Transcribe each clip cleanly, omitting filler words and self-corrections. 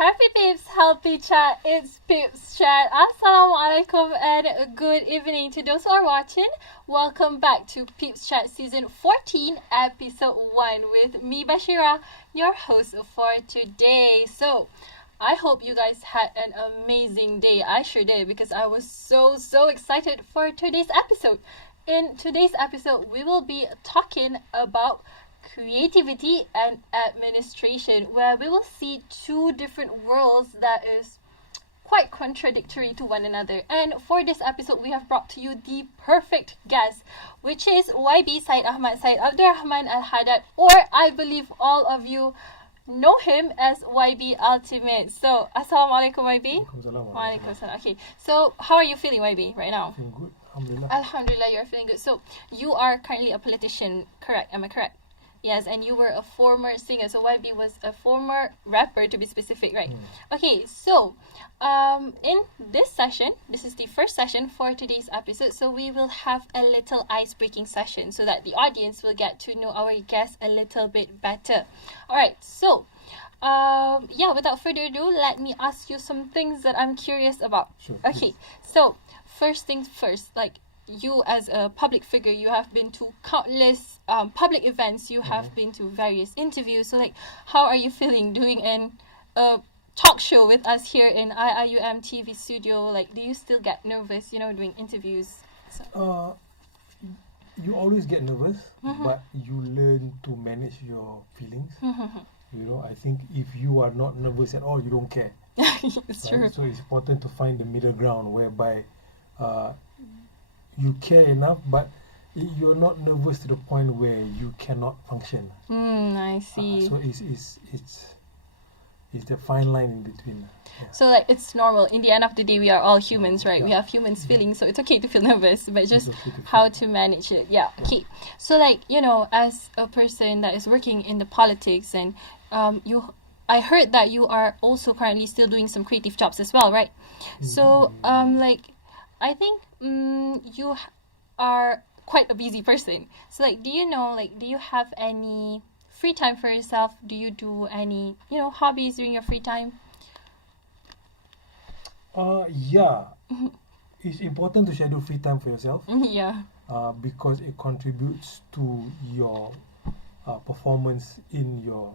Happy Peeps, healthy chat. It's Peeps Chat. Assalamualaikum and good evening to those who are watching. Welcome back to Peeps Chat Season 14, Episode 1 with me, Bashira, your host for today. So, I hope you guys had an amazing day. I sure did because I was so excited for today's episode. In today's episode, we will be talking about creativity and administration, where we will see two different worlds that is quite contradictory to one another. And for this episode, we have brought to you the perfect guest, which is YB Altimet Al-Haddad, or I believe all of you know him as YB Altimet. So, Assalamualaikum YB. Waalaikumsalam. Okay, so how are you feeling, YB, right now? Feeling good, alhamdulillah. Alhamdulillah, you're feeling good. So, you are currently a politician, correct? Am I correct? Yes, and you were a former singer. So YB was a former rapper, to be specific, right? Okay, so in this session, this is the first session for today's episode. So we will have a little ice-breaking session so that the audience will get to know our guest a little bit better. All right, so without further ado, let me ask you some things that I'm curious about. Sure, okay, so first things first, like, you as a public figure, you have been to countless public events, you have been to various interviews. So, like, how are you feeling doing a talk show with us here in IIUMTV studio? Like, do you still get nervous, doing interviews? So. You always get nervous, but you learn to manage your feelings. I think if you are not nervous at all, you don't care. It's right? true. So it's important to find the middle ground whereby you care enough, but you're not nervous to the point where you cannot function. I see. So it's the fine line in between. Yeah. So, like, it's normal. In the end of the day, we are all humans, right? Yeah. We have humans feelings, so it's okay to feel nervous, but just okay to how to manage it. Yeah, okay. So, like, as a person that is working in the politics, and I heard that you are also currently still doing some creative jobs as well, right? So, I think you are quite a busy person. So, like, do you have any free time for yourself? Do you do any, hobbies during your free time? Yeah. It's important to schedule free time for yourself. Yeah. Because it contributes to your performance in your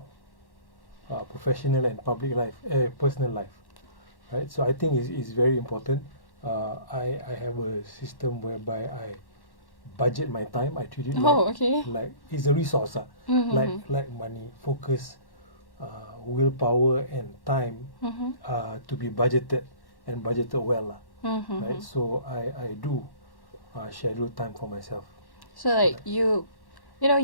professional and public life, personal life. Right? So I think it's very important. I have a system whereby I budget my time. I treat it like it's a resource, like money, focus, willpower, and time to be budgeted and budgeted well. Right? So I do schedule time for myself. So, like, you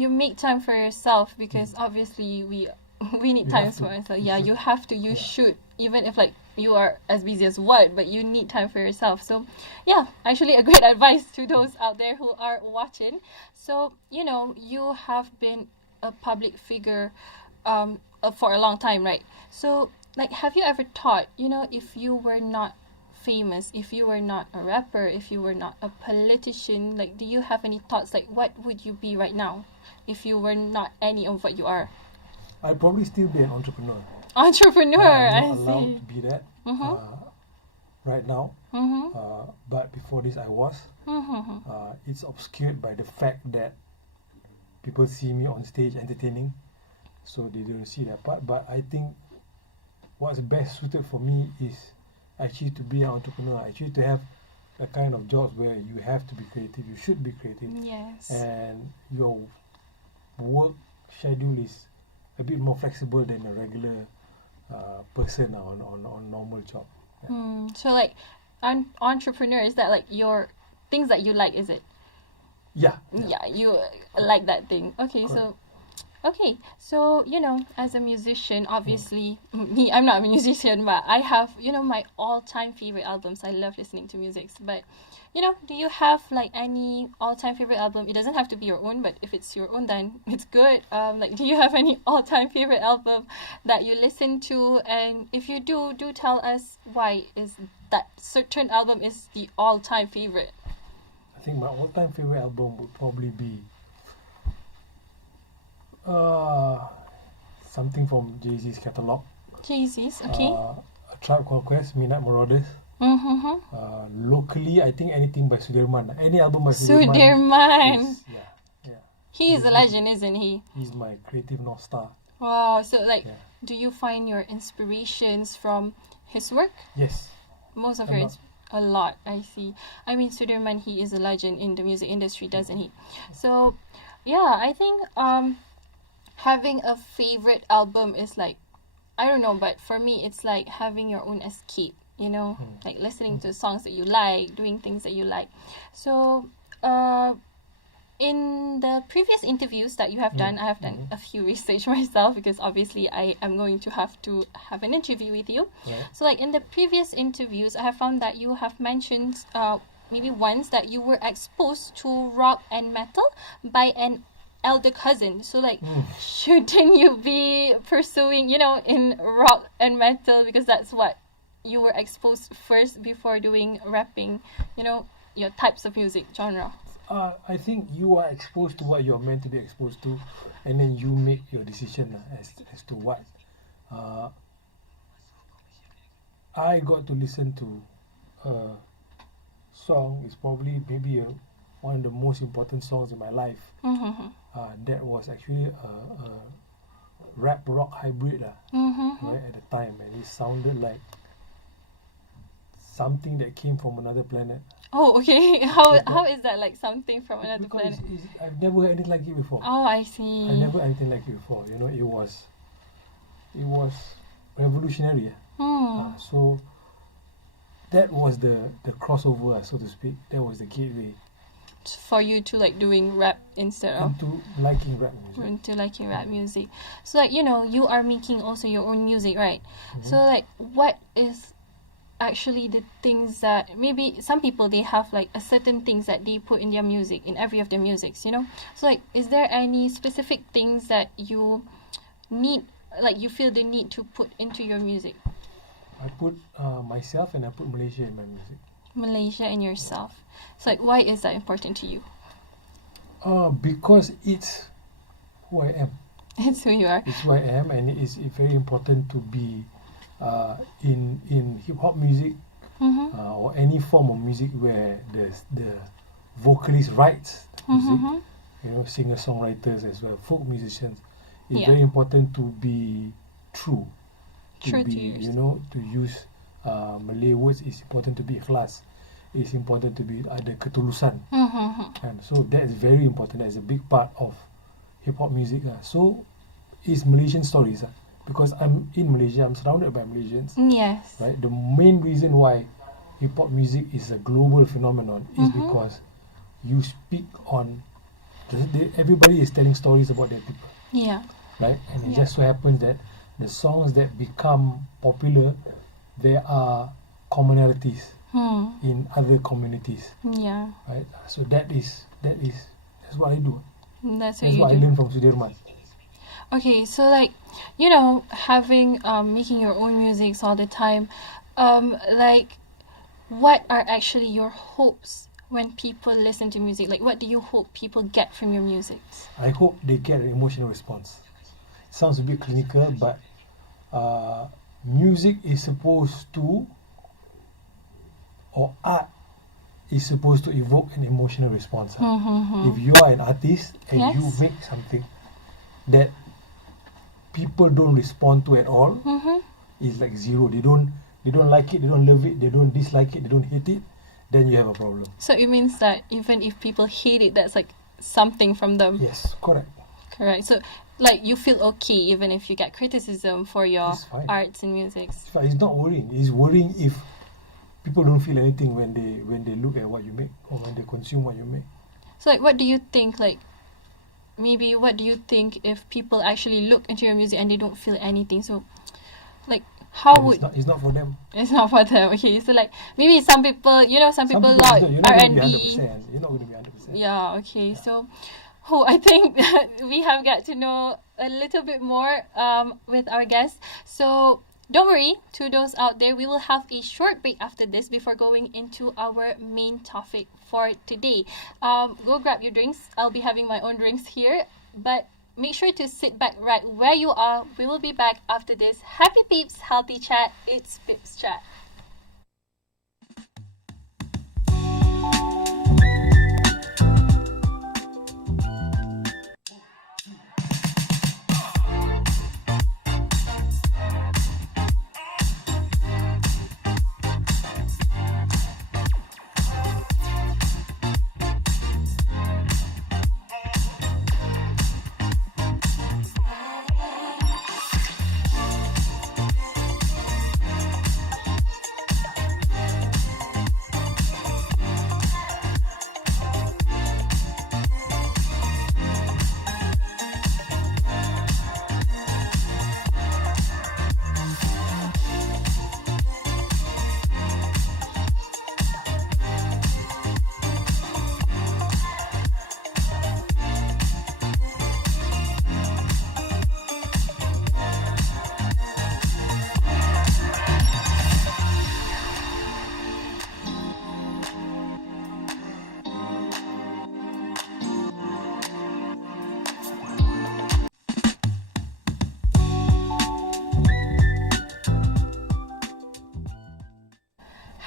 make time for yourself because obviously we need time for ourselves. Yeah, you have to. You should, even if, like, you are as busy as what, but you need time for yourself. So, yeah, actually a great advice to those out there who are watching. So, you have been a public figure for a long time, right? So, like, have you ever thought, if you were not famous, if you were not a rapper, if you were not a politician, like, do you have any thoughts, like, what would you be right now if you were not any of what you are? I'd probably still be an entrepreneur. Entrepreneur, I'm I not allowed see. to be that right now. But before this, I was. It's obscured by the fact that people see me on stage entertaining, so they don't see that part. But I think what's best suited for me is actually to be an entrepreneur, actually to have a kind of jobs where you have to be creative, you should be creative. Yes. And your work schedule is a bit more flexible than a regular person on normal job. Yeah. So, like, entrepreneur, is that like your things that you like, is it? Yeah, you like that thing. Okay. Correct. So as a musician, obviously, me, I'm not a musician, but I have, my all-time favorite albums. I love listening to music, but, do you have, like, any all-time favorite album? It doesn't have to be your own, but if it's your own, then it's good. Like, do you have any all-time favorite album that you listen to? And if you do tell us why is that certain album is the all-time favorite. I think my all-time favorite album would probably be something from Jay-Z's catalog. Jay-Z's, okay. A Tribe Called Quest, Midnight Marauders. Locally, I think anything by Sudirman. Any album by Sudirman. Yeah. He is a legend, isn't he? He's my creative North Star. Wow. So, do you find your inspirations from his work? Yes. Most of your a lot, I see. I mean, Sudirman, he is a legend in the music industry, doesn't he? So, yeah, I think having a favorite album is like, I don't know, but for me, it's like having your own escape, you know, like listening to songs that you like, doing things that you like. So, in the previous interviews that you have done, I have done a few research myself because obviously I am going to have an interview with you. Yeah. So like in the previous interviews, I have found that you have mentioned maybe once that you were exposed to rock and metal by an elder cousin. So like, shouldn't you be pursuing, in rock and metal because that's what you were exposed first before doing rapping, your types of music genre? I think you are exposed to what you are meant to be exposed to, and then you make your decision as to what. I got to listen to a song. It's probably maybe one of the most important songs in my life. That was actually a rap rock hybrid right at the time, and it sounded like something that came from another planet. Oh, okay. How is that like something from another planet? I've never heard anything like it before. Oh, I see. I never heard anything like it before. It was revolutionary. So that was the crossover, so to speak. That was the gateway for you to like doing rap instead of into liking rap music. Into liking rap music. So like you are making also your own music, right? So like what is actually the things that maybe some people they have like a certain things that they put in their music, in every of their musics, so like is there any specific things that you need, like you feel the need to put into your music? I put myself and I put Malaysia in my music. Malaysia and yourself. So like why is that important to you? Because it's who I am. It's who you are. It's who I am, and it's very important to be in hip-hop music or any form of music where the vocalist writes music, singer-songwriters as well, folk musicians. It's very important to be true to use Malay words. It's important to be ikhlas. It's important to be ada ketulusan. And so that is very important. That is a big part of hip-hop music. So it's Malaysian stories. Because I'm in Malaysia, I'm surrounded by Malaysians. Yes. Right. The main reason why hip-hop music is a global phenomenon is because you speak on. Everybody is telling stories about their people. Yeah. Right. And it just so happens that the songs that become popular, there are commonalities in other communities. Yeah. Right. So that's what I do. That's what I learned from Sudirman. Okay, so like, having making your own music all the time, like, what are actually your hopes when people listen to music? Like, what do you hope people get from your music? I hope they get an emotional response. It sounds a bit clinical, but music is supposed to, or art is supposed to evoke an emotional response. If you are an artist and you make something that people don't respond to at all, it's like zero. They don't like it, they don't love it, they don't dislike it, they don't hate it, then you have a problem. So it means that even if people hate it, that's like something from them. Yes, correct. So like you feel okay even if you get criticism for your arts and music. It's not worrying. It's worrying if people don't feel anything when they look at what you make or when they consume what you make. So like what do you think, like maybe what do you think if people actually look into your music and they don't feel anything? So like it's not for them. It's not for them. Okay, so like maybe some people, some people like R&B. You're not going to be 100%. Yeah, okay. So I think that we have got to know a little bit more with our guests. So don't worry, to those out there, we will have a short break after this before going into our main topic for today. Go grab your drinks. I'll be having my own drinks here. But make sure to sit back right where you are. We will be back after this. Happy peeps, healthy chat. It's Pips Chat.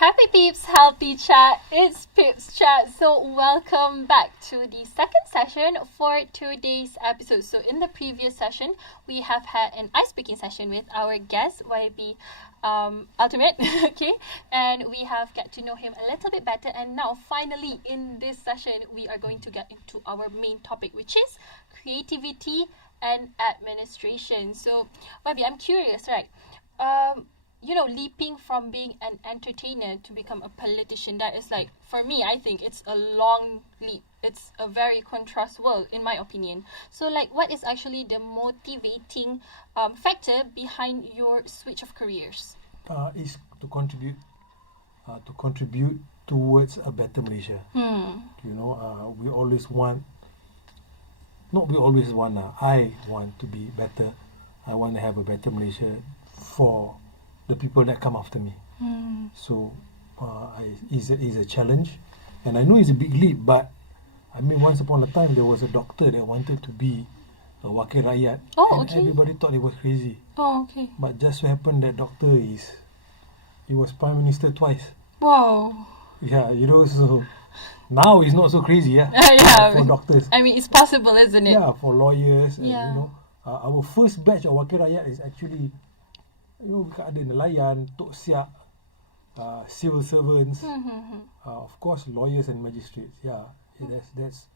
Happy peeps, healthy chat. It's Pips Chat. So welcome back to the second session for today's episode. So in the previous session, we have had an ice-breaking session with our guest, YB Altimet, okay? And we have get to know him a little bit better. And now, finally, in this session, we are going to get into our main topic, which is creativity and administration. So, YB, I'm curious, right? Leaping from being an entertainer to become a politician, that is like, for me, I think it's a long leap. It's a very contrast world, in my opinion. So, like, what is actually the motivating factor behind your switch of careers? Is to contribute towards a better Malaysia. We always want, I want to be better. I want to have a better Malaysia for the people that come after me. So it's a challenge, and I know it's a big leap, but I mean, once upon a time there was a doctor that wanted to be a wakil rakyat, and everybody thought he was crazy. But just so happened that doctor he was prime minister twice. Wow. Yeah, so now he's not so crazy, yeah. For doctors. I mean, it's possible, isn't it? Yeah, for lawyers. And, our first batch of wakil rakyat is actually, ada nelayan, tok siap, civil servants, of course lawyers and magistrates. That's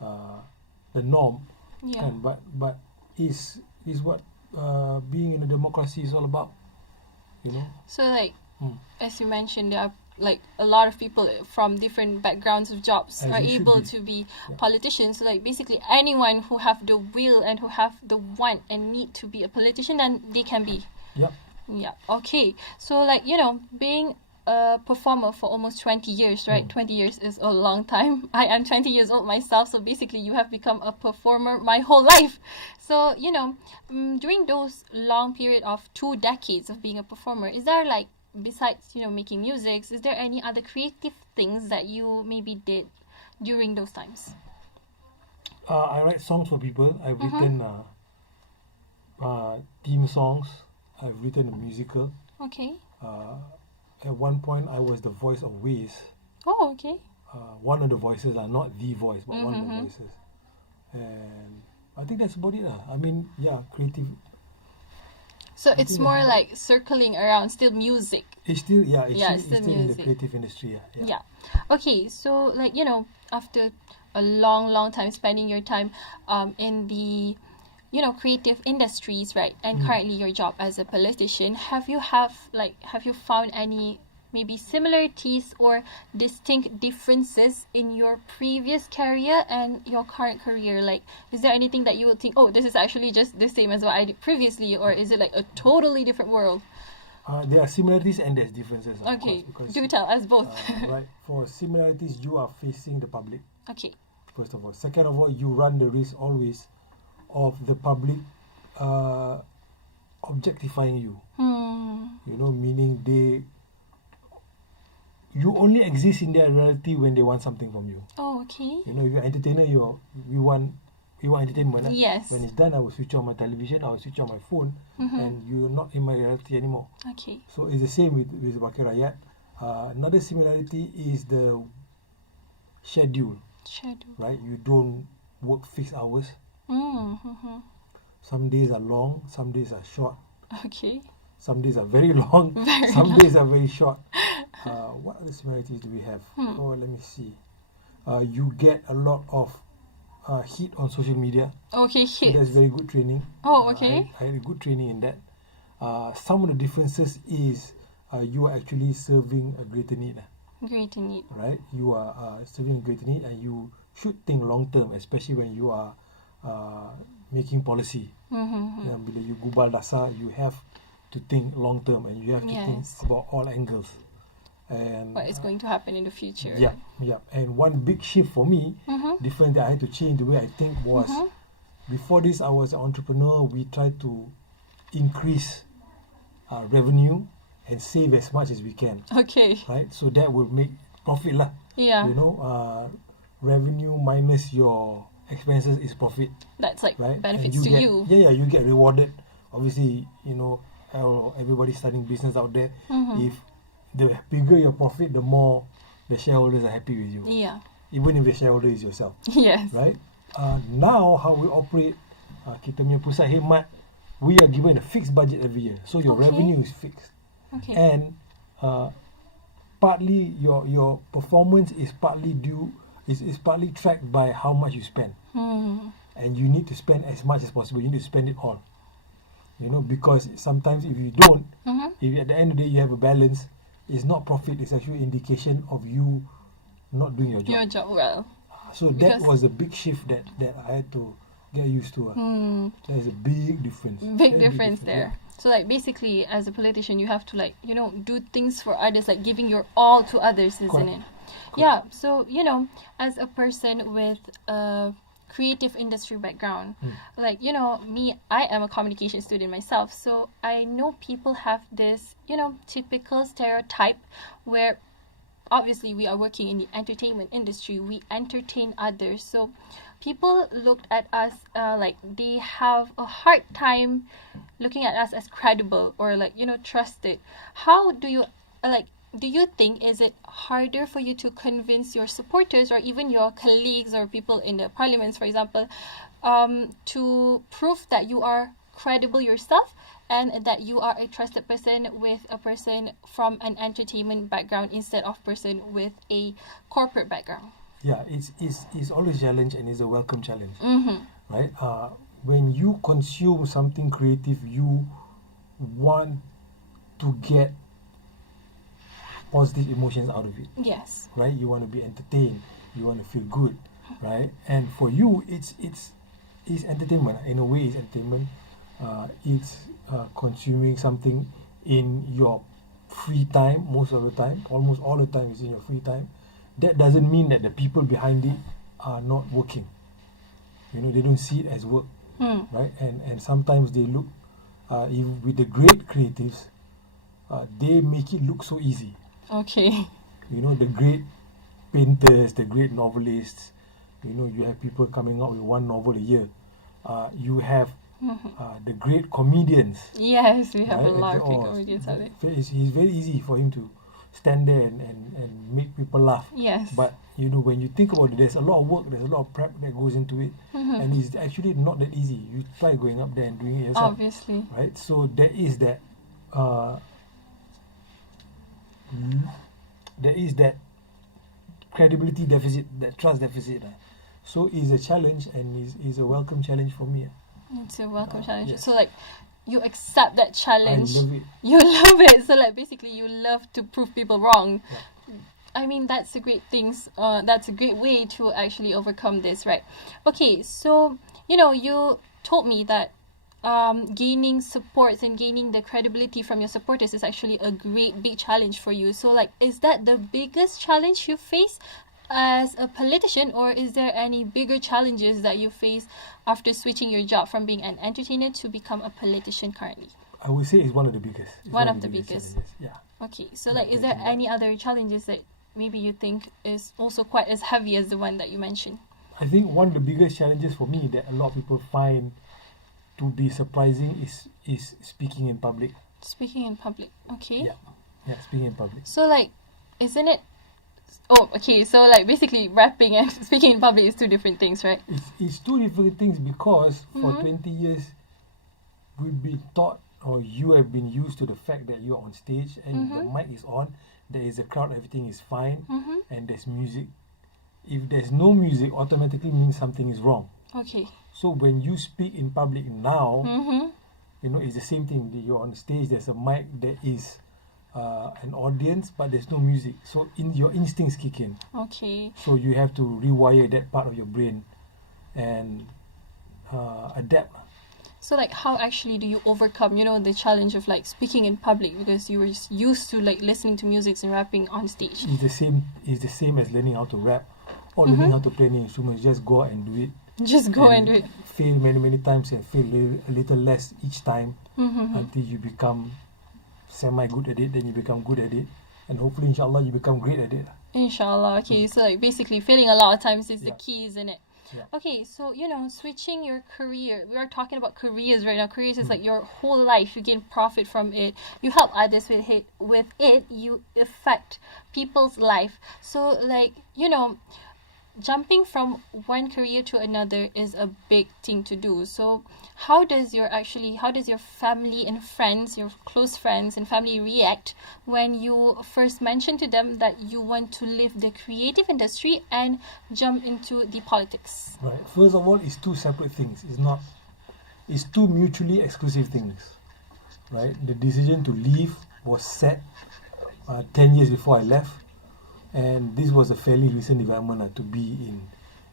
the norm. But is what being in a democracy is all about. So like as you mentioned, there are like a lot of people from different backgrounds of jobs are able to be politicians. So like basically anyone who have the will and who have the want and need to be a politician, then they can be. Yeah. Okay. So like, being a performer for almost 20 years, right? 20 years is a long time. I am 20 years old myself. So basically you have become a performer my whole life. So, during those long period of 2 decades of being a performer, is there like, besides, making music, is there any other creative things that you maybe did during those times? I write songs for people. I've written theme songs. I've written a musical. Okay. At one point, I was the voice of Waze. Oh, okay. One of the voices, not the voice, but one of the voices. And I think that's about it. I mean, creative. So it's more like circling around, still music. It's still, it's still music. In the creative industry. Yeah. Okay, so like, after a long time spending your time in the creative industries, right? And currently your job as a politician, have you found any maybe similarities or distinct differences in your previous career and your current career? Like, is there anything that you would think, this is actually just the same as what I did previously, or is it like a totally different world? There are similarities and there's differences. Okay, do tell us both. Right, for similarities, you are facing the public. Okay. First of all. Second of all, you run the risk always of the public objectifying you. Meaning you only exist in their reality when they want something from you. Oh, okay. If you're an entertainer, we you want entertainment. Yes. When it's done, I will switch on my television, I will switch on my phone, and you're not in my reality anymore. Okay. So it's the same with Wakil Rakyat. Another similarity is the schedule. Right? You don't work fixed hours. Some days are long, some days are short. Okay. Some days are very long, some days are very short. What other similarities do we have? Oh, let me see. You get a lot of hit on social media. Okay, so hit. that's very good training. Oh, okay. I had a good training in that. Some of the differences is you are actually serving a greater need. Greater need. Right? You are serving a greater need, and you should think long term, especially when you are making policy. Bila you gubal dasar, you have to think long term, and you have to think about all angles. And what is going to happen in the future. Yeah. And one big shift for me, different that I had to change the way I think was, before this I was an entrepreneur, we tried to increase revenue and save as much as we can. Okay. Right? So that will make profit lah. Yeah. You know, revenue minus your expenses is profit. That's like right? benefits you to get, you. Yeah, you get rewarded. Obviously, you know, everybody starting business out there. If the bigger your profit, the more the shareholders are happy with you. Yeah. Even if the shareholder is yourself. Yes. Right? Now, how we operate, kita punya pusat khidmat, we are given a fixed budget every year. So your revenue is fixed. Okay. And partly your performance is partly partly tracked by how much you spend. And you need to spend as much as possible. You need to spend it all. You know, because sometimes if you don't, if at the end of the day you have a balance, it's not profit, it's actually indication of you not doing your job. Your job well. So that was a big shift that I had to get used to. There's a big difference. Big difference there. Yeah. So like basically as a politician you have to like, you know, do things for others, like giving your all to others, isn't it? Yeah. So, you know, as a person with a creative industry background, like, you know, me, I am a communication student myself, so I know people have this, you know, typical stereotype where obviously we are working in the entertainment industry, we entertain others, so people looked at us like they have a hard time looking at us as credible or like, you know, trusted. How do you do you think, is it harder for you to convince your supporters or even your colleagues or people in the parliaments, for example, to prove that you are credible yourself and that you are a trusted person with a person from an entertainment background instead of person with a corporate background? Yeah, it's always a challenge, and it's a welcome challenge. Right? When you consume something creative, you want to get positive emotions out of it. Yes. Right? You want to be entertained. You want to feel good. Right? And for you, it's entertainment. In a way, it's entertainment. It's consuming something in your free time, most of the time. Almost all the time is in your free time. That doesn't mean that the people behind it are not working. You know, they don't see it as work. Right? And sometimes they look, even with the great creatives, they make it look so easy. Okay. You know, the great painters, the great novelists, you know, you have people coming out with one novel a year. You have the great comedians. Yes, we have right? a lot of great comedians out there. It's very easy for him to stand there and make people laugh. Yes. But, you know, when you think about it, there's a lot of work, there's a lot of prep that goes into it. And it's actually not that easy. You try going up there and doing it yourself. Obviously. Right? So there is that credibility deficit, that trust deficit. So it's a challenge, and is a welcome challenge for me. It's a welcome challenge. Yes. So like, you accept that challenge. I love it. You love it. So like basically you love to prove people wrong. Yeah. I mean, that's a great thing. That's a great way to actually overcome this, right? Okay, so, you know, you told me that gaining supports and gaining the credibility from your supporters is actually a great big challenge for you. So like, is that the biggest challenge you face as a politician, or is there any bigger challenges that you face after switching your job from being an entertainer to become a politician currently? I would say it's one of the biggest. One of the biggest. Yeah. Okay, so like, is there any other challenges that maybe you think is also quite as heavy as the one that you mentioned? I think one of the biggest challenges for me that a lot of people find to be surprising is speaking in public. Speaking in public, okay. Yeah, speaking in public. So like, isn't it? Oh, okay. So like, basically, rapping and speaking in public is two different things, right? It's two different things because for 20 years we've been taught, or you have been used to the fact that you're on stage and the mic is on, there is a crowd, everything is fine, and there's music. If there's no music, automatically means something is wrong. Okay. So when you speak in public now, it's the same thing. You're on stage, there's a mic, there is an audience, but there's no music. So your instincts kick in. Okay. So you have to rewire that part of your brain and adapt. So like, how actually do you overcome, the challenge of like speaking in public because you were used to like listening to music and rapping on stage? It's the same as learning how to rap or learning how to play any instrument. Just go out and do it. Just go and do it. Fail many times and fail a little less each time until you become semi-good at it. Then you become good at it, and hopefully, inshallah, you become great at it. Inshallah. Okay, so like basically failing a lot of times is the key, isn't it? Yeah. Okay, so switching your career. We are talking about careers right now. Careers is like your whole life. You gain profit from it. You help others with it. You affect people's life. So like jumping from one career to another is a big thing to do. So how does your family and friends, your close friends and family react when you first mention to them that you want to leave the creative industry and jump into the politics? Right. First of all, it's two separate things. It's two mutually exclusive things. Right. The decision to leave was set 10 years before I left. And this was a fairly recent development to be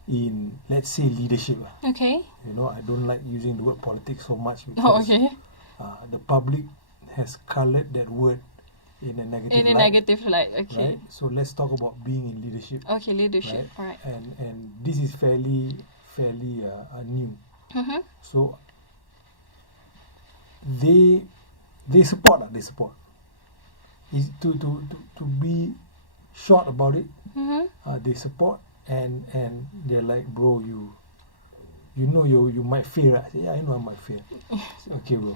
in let's say leadership. Okay. I don't like using the word politics so much because oh, okay. The public has colored that word in a negative light. In a negative light, okay. Right? So let's talk about being in leadership. Okay, leadership, right? All right. And this is fairly new. So they support. Is to be short about it. They support and they're like, bro, you might fail, right? I say, yeah, I know I might fail. Say, okay, bro,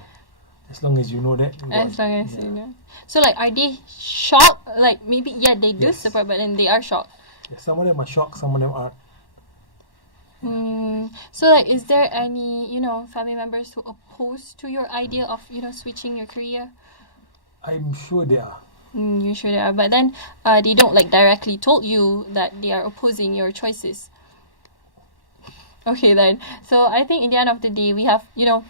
as long as you know that. As long as you know. So like, are they shocked? Like maybe they do support, but then they are shocked. Yeah, some of them are shocked, some of them aren't. So like, is there any family members who oppose to your idea of switching your career? I'm sure they are. You sure they are, but then they don't like directly told you that they are opposing your choices. Okay then. So I think in the end of the day, we have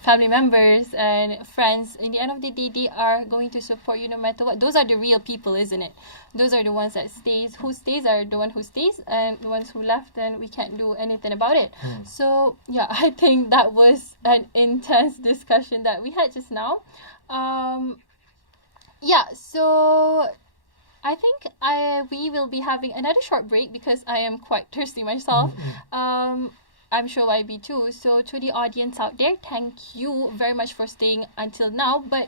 family members and friends. In the end of the day, they are going to support you no matter what. Those are the real people, isn't it? Those are the ones that stays. Who stays are the one who stays, and the ones who left, then we can't do anything about it. So yeah, I think that was an intense discussion that we had just now. Yeah, so I think we will be having another short break because I am quite thirsty myself. I'm sure YB too. So to the audience out there, thank you very much for staying until now. But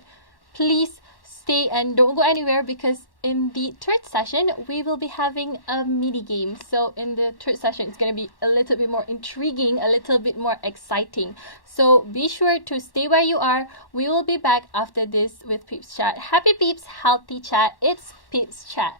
please stay and don't go anywhere because in the third session, we will be having a mini game. So in the third session, it's going to be a little bit more intriguing, a little bit more exciting. So be sure to stay where you are. We will be back after this with Peeps Chat. Happy Peeps, healthy chat. It's Peeps Chat.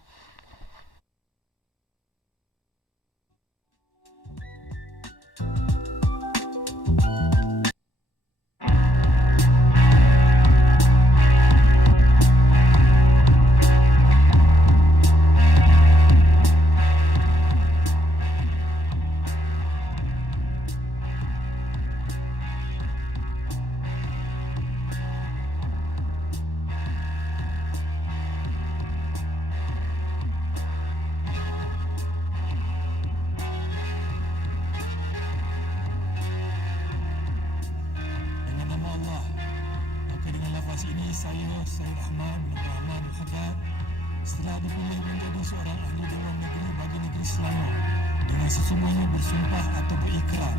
Setelah dipilih menjadi seorang ahli Dewan Negeri bagi negeri Selangor, dengan sesungguhnya bersumpah atau berikrar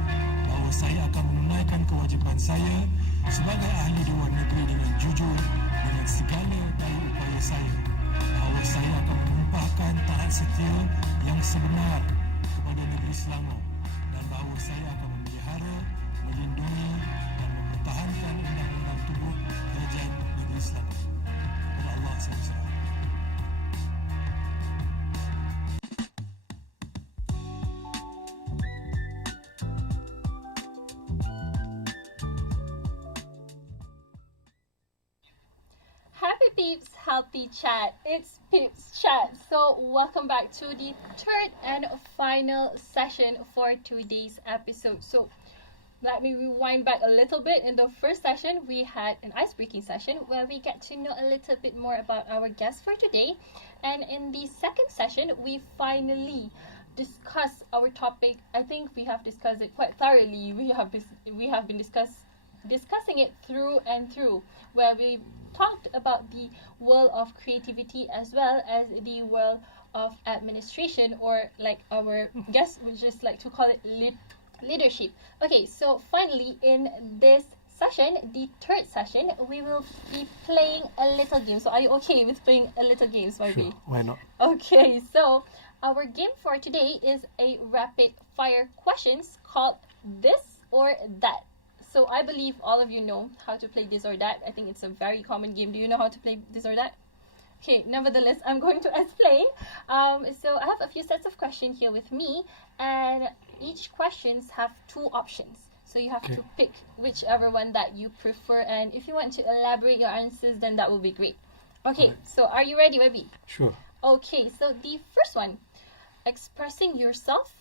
bahawa saya akan menunaikan kewajipan saya sebagai ahli Dewan Negeri dengan jujur dengan segala daya upaya saya, bahawa saya akan menumpahkan taat setia yang sebenar kepada negeri Selangor dan bahawa peeps, healthy chat. It's Peeps Chat. So welcome back to the third and final session for today's episode. So let me rewind back a little bit. In the first session, we had an ice-breaking session where we get to know a little bit more about our guest for today. And in the second session, we finally discussed our topic. I think we have discussed it quite thoroughly. We have been discussing it through and through, where we talked about the world of creativity as well as the world of administration, or like our guest would just like to call it leadership. Okay, so finally in this session, the third session, we will be playing a little game. So are you okay with playing a little game, YB? Sure, why not? Okay, so our game for today is a rapid fire questions called This or That. So I believe all of you know how to play this or that. I think it's a very common game. Do you know how to play this or that? Okay, nevertheless, I'm going to explain. So I have a few sets of questions here with me, and each questions have two options. So you have to pick whichever one that you prefer, and if you want to elaborate your answers, then that will be great. Okay, so are you ready, YB? Sure. Okay, so the first one, expressing yourself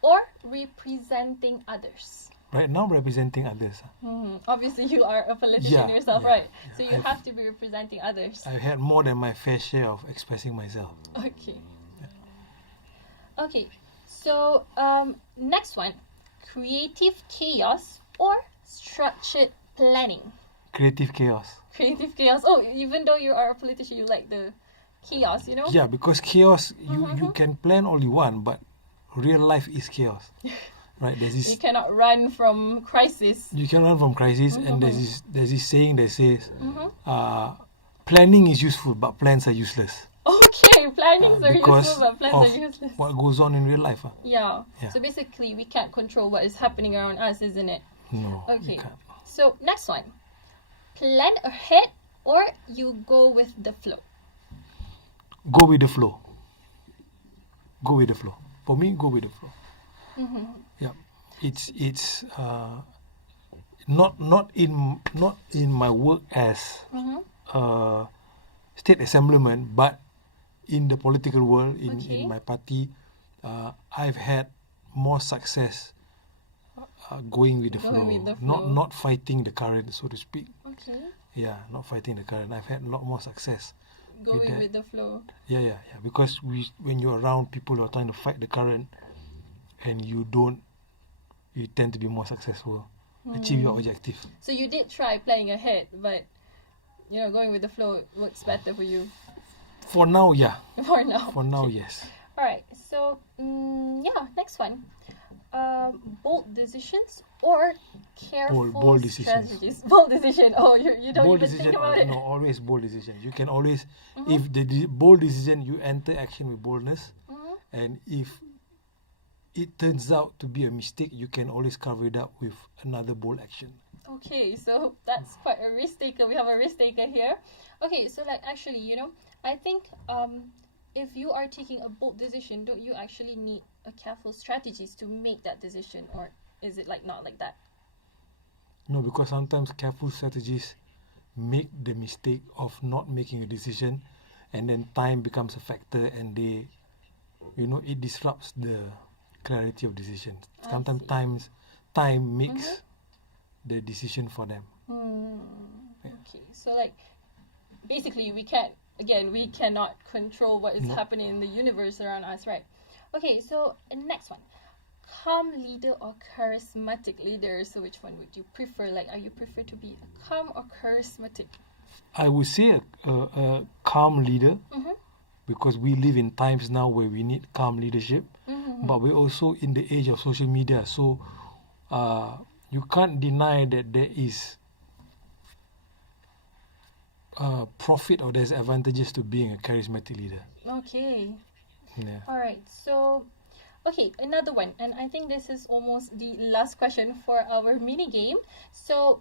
or representing others? Right now, representing others. Obviously, you are a politician yourself, right? Yeah. So you have to be representing others. I've had more than my fair share of expressing myself. Okay. Yeah. Okay, so next one, creative chaos or structured planning? Creative chaos. Creative chaos. Oh, even though you are a politician, you like the chaos, you know? Yeah, because chaos, you can plan all you want, but real life is chaos. Right, there's this. You cannot run from crisis. You can run from crisis, and there's this saying that says, planning is useful, but plans are useless. Okay, plannings are useful, but plans are useless. What goes on in real life. Yeah. So basically, we can't control what is happening around us, isn't it? No. Okay. You can't. So next one, plan ahead or you go with the flow? Go with the flow. Go with the flow. For me, go with the flow. Yeah, it's not in my work as state assemblyman, but in the political world, in my party, I've had more success going with the flow. Not fighting the current, so to speak. Okay. Yeah, not fighting the current. I've had a lot more success. Going with the flow. Yeah. Because when you're around people who are trying to fight the current, and you tend to be more successful, achieve your objective. So you did try planning ahead, but going with the flow works better for you. For now, yeah. For now. For now, yes. All right. So next one, bold decisions or careful bold strategies. Bold decision. Oh, you don't bold even think about it. No, always bold decision. You can always, if the bold decision, you enter action with boldness, and if it turns out to be a mistake, you can always cover it up with another bold action. Okay, so that's quite a risk taker. We have a risk taker here. Okay, so actually, I think if you are taking a bold decision, don't you actually need a careful strategies to make that decision, or is it not like that? No, because sometimes careful strategies make the mistake of not making a decision, and then time becomes a factor, and it disrupts the clarity of decisions. Sometimes time makes the decision for them. Yeah. Okay, so basically we cannot control what is happening in the universe around us, right? Okay, so next one, calm leader or charismatic leader? So which one would you prefer? Are you prefer to be a calm or charismatic? I would say a calm leader, because we live in times now where we need calm leadership. But we're also in the age of social media, so you can't deny that there is profit or there's advantages to being a charismatic leader. Okay. Yeah. All right. So, another one, and I think this is almost the last question for our mini game. So,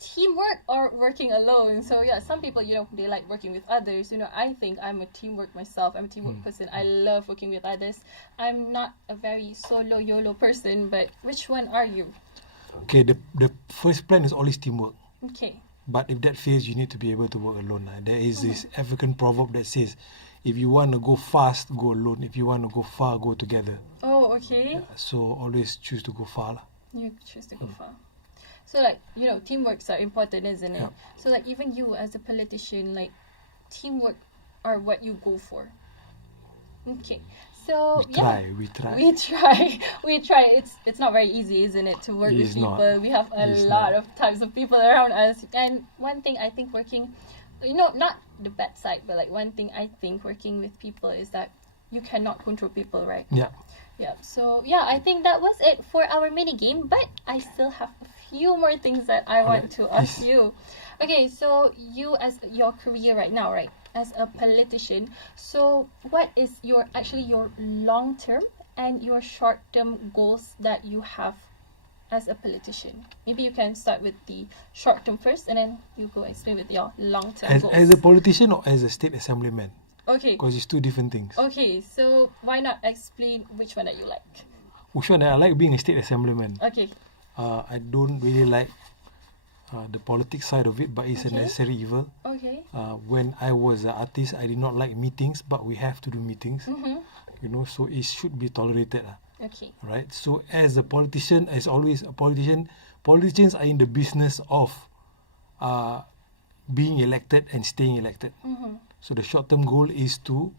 teamwork or working alone? So some people, they like working with others. I think I'm a teamwork myself. I'm a teamwork person. I love working with others. I'm not a very solo YOLO person, but which one are you? Okay, the first plan is always teamwork. Okay. But if that fails, you need to be able to work alone. There is this African proverb that says, if you want to go fast, go alone. If you want to go far, go together. Oh, okay. So always choose to go far. You choose to go far. So like, teamworks are important, isn't it? Yeah. So like even you as a politician, like teamwork are what you go for. Okay. So We try. It's not very easy, isn't it, to work with people. We have a lot of types of people around us. And one thing I think working, not the bad side, but like one thing I think working with people is that you cannot control people, right? Yeah. Yeah. So I think that was it for our mini game, but I still have a few more things that I want to ask you. Okay, so you as your career right now, right? As a politician, so what is your long-term and your short-term goals that you have as a politician? Maybe you can start with the short-term first, and then you go explain with your long-term goals. As a politician or as a state assemblyman? Okay. Because it's two different things. Okay, so why not explain which one that you like? Which one? I like being a state assemblyman. Okay. I don't really like the politics side of it, but it's a necessary evil. Okay. When I was an artist, I did not like meetings, but we have to do meetings. So it should be tolerated. Okay. Right? So as a politician, as always a politician, politicians are in the business of being elected and staying elected. So the short-term goal is to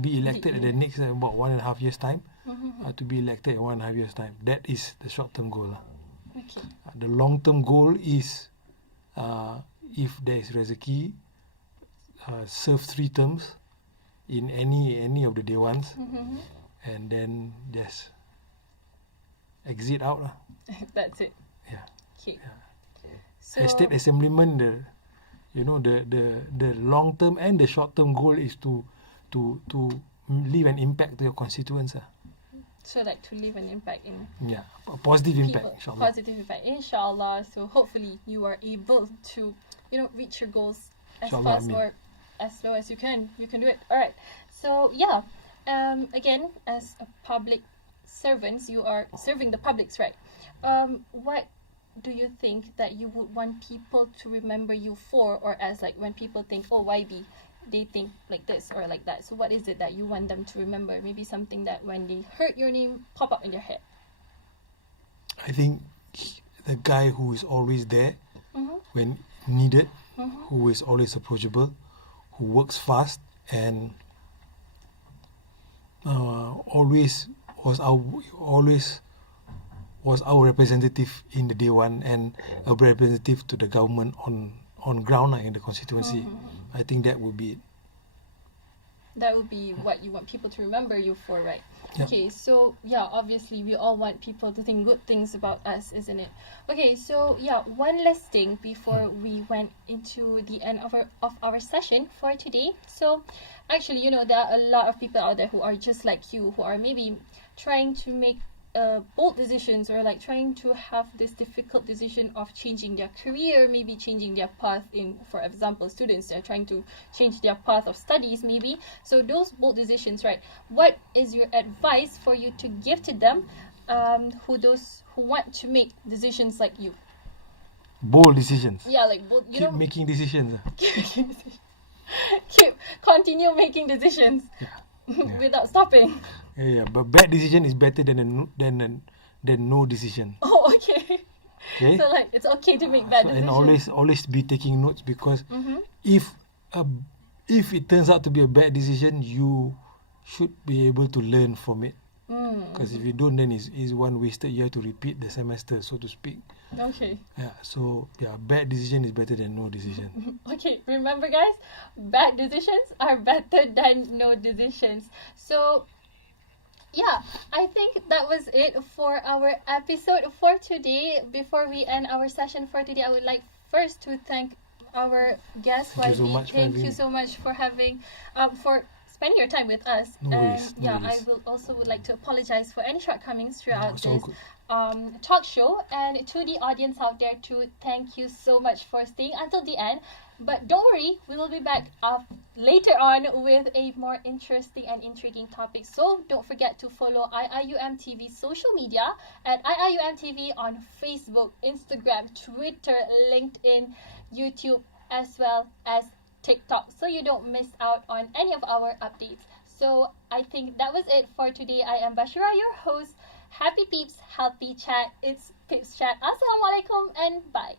be elected at the next about 1.5 years' time. To be elected in 1.5 years' time. That is the short-term goal. Okay. The long-term goal is, if there is rezeki, serve 3 terms in any of the day ones, and then just exit out. That's it. Yeah. Okay. Yeah. So, As state assemblyman, the long-term and the short-term goal is to leave an impact to your constituents. So like to leave an impact in a positive people, impact, inshallah. positive impact, inshallah. So hopefully you are able to reach your goals as Inshallah, fast or as slow as you can. You can do it. All right. So again, as a public servants, you are serving the publics, right? What do you think that you would want people to remember you for, or as like when people think, oh, YB, they think like this or like that. So what is it that you want them to remember? Maybe something that when they heard your name pop up in their head. I think the guy who is always there when needed, who is always approachable, who works fast, and always was our representative in the day one, and a representative to the government on ground in the constituency. I think that would be it. That would be what you want people to remember you for, right? Yeah. Okay, so obviously we all want people to think good things about us, isn't it? Okay, so one last thing before we went into the end of our session for today. So actually, there are a lot of people out there who are just like you, who are maybe trying to make bold decisions, or like trying to have this difficult decision of changing their career, maybe changing their path in, for example, students, they're trying to change their path of studies maybe. So those bold decisions, right? What is your advice for you to give to them, who want to make decisions like you? Bold decisions. Yeah, like bold. Keep making decisions. Continue making decisions. Without stopping. But bad decision is better than no decision. Oh, okay. So like it's okay to make bad decisions. And always be taking notes, because if it turns out to be a bad decision, you should be able to learn from it. Because if you don't, then it's one wasted year to repeat the semester, so to speak. Okay. Bad decision is better than no decision. Okay, remember guys, bad decisions are better than no decisions. So I think that was it for our episode for today. Before we end our session for today, I would like first to thank our guest, YB. Thank you so much for having spending your time with us. No worries, no yeah, worries. I will also would like to apologize for any shortcomings throughout it's all this good. talk show, and to the audience out there too, thank you so much for staying until the end. But don't worry, we will be back later on with a more interesting and intriguing topic. So don't forget to follow IIUMTV social media at IIUMTV on Facebook, Instagram, Twitter, LinkedIn, YouTube, as well as TikTok, so you don't miss out on any of our updates. So I think that was it for today. I am Bashira, your host. Happy peeps, healthy chat. It's Peeps Chat. Assalamualaikum and bye.